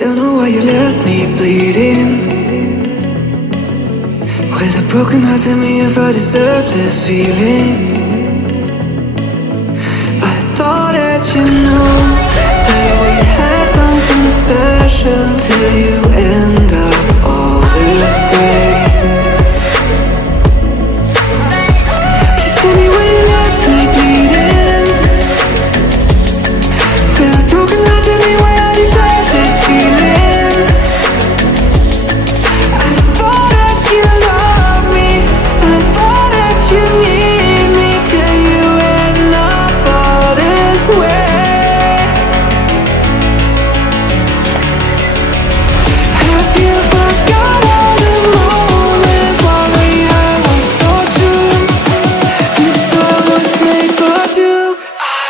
Don't know why you left me bleeding. With a broken heart, tell me if I deserve this feeling. I thought that you know that we had something special till you end up all this way. Please tell me why you left me bleeding. With a broken heart, tell me why I deserve this feeling. I thought that you loved me, I thought that you need me till you end up all this way. Have you forgot all the moments while we had were so true? This world was made for two. I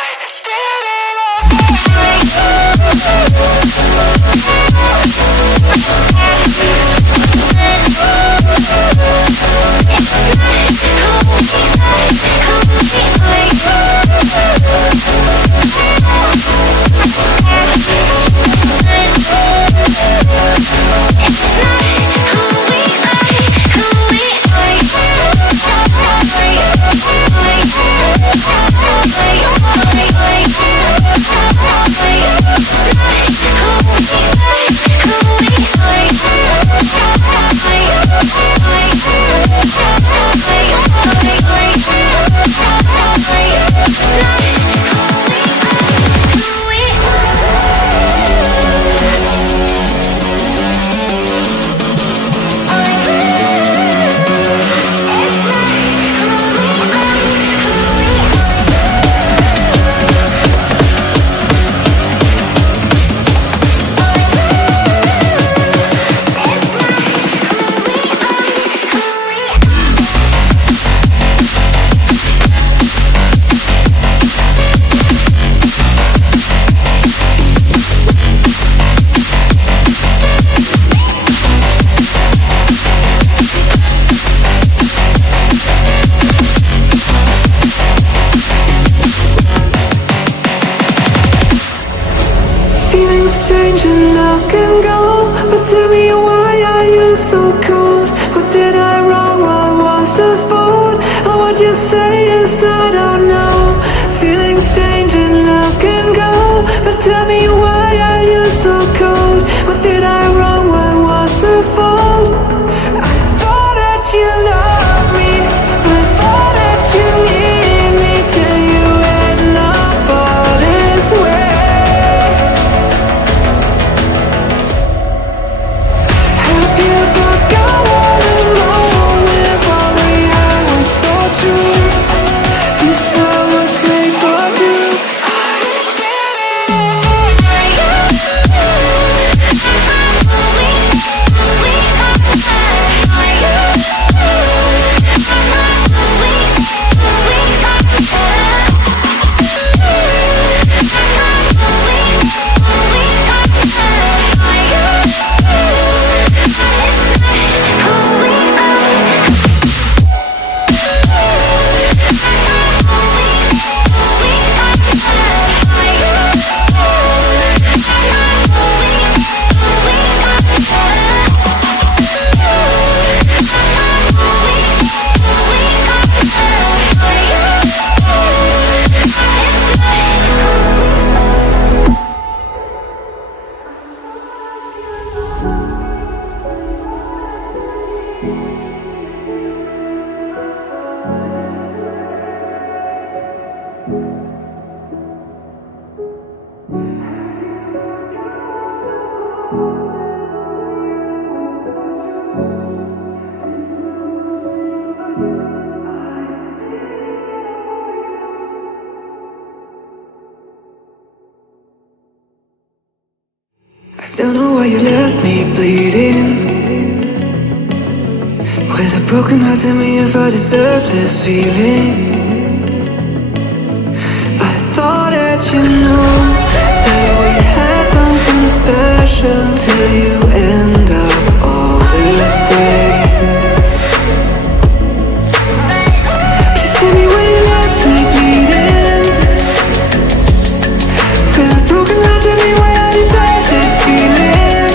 did it change and love can go, but tell me why are you so cold? What did I wrong? What was the fault? Or what you say is I don't know. Feelings change and love can go, but tell me why are you so cold? What did I wrong? What was the fault? I thought that you loved me, I thought that you need me till you end up all this way. I don't know why you left me bleeding. With a broken heart, tell me if I deserve this feeling. I thought that you know that we had something special till you end up all this way. Please tell me why you left me bleeding. With a broken heart, tell me why I deserve this feeling.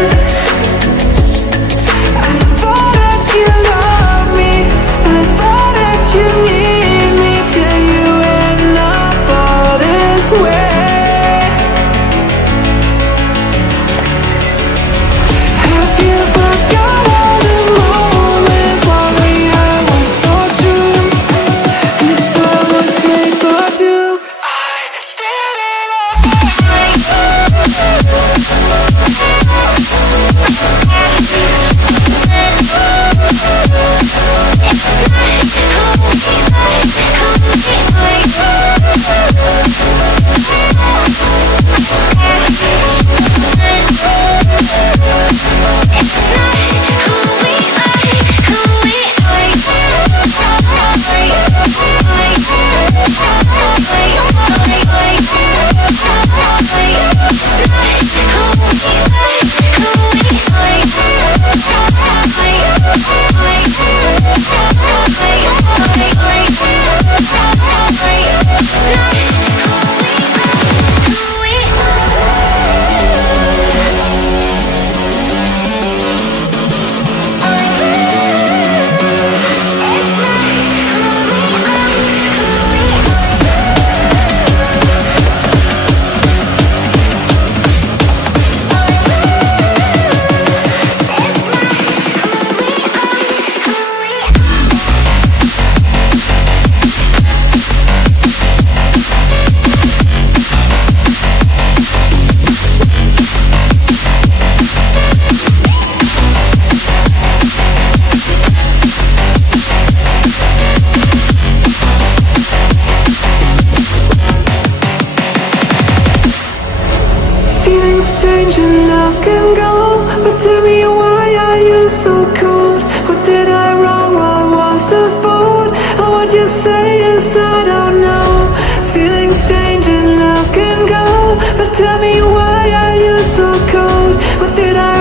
What did I